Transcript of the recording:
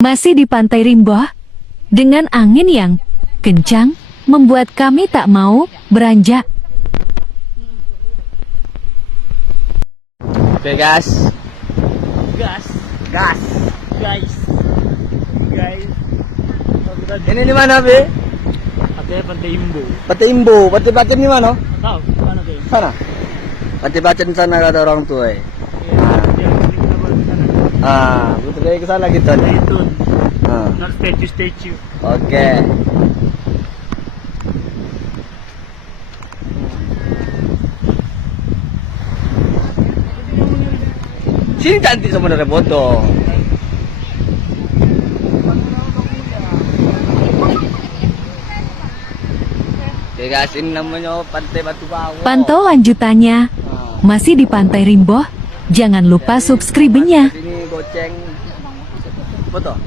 Masih di Pantai Rimboh, dengan angin yang kencang, membuat kami tak mau beranjak. Oke guys. Gas, Gas. guys. Ini di mana, Be? Katanya Pantai Imbo. Pati Imbo, Pati Bacin di mana? Tahu mana tuh? Sana. Pati Bacin sana kata orang tua. Iya, dia sering kita bawa ke sana. Betul kayak ke sana gitu nih. Itu Ah, not statue. Oke. Sini cantik sebenarnya foto. Oke guys, ini namanya Pantai Batu Bawah. Pantau lanjutannya, masih di Pantai Rimboh. Jangan lupa subscribe-nya. Ini goceng foto.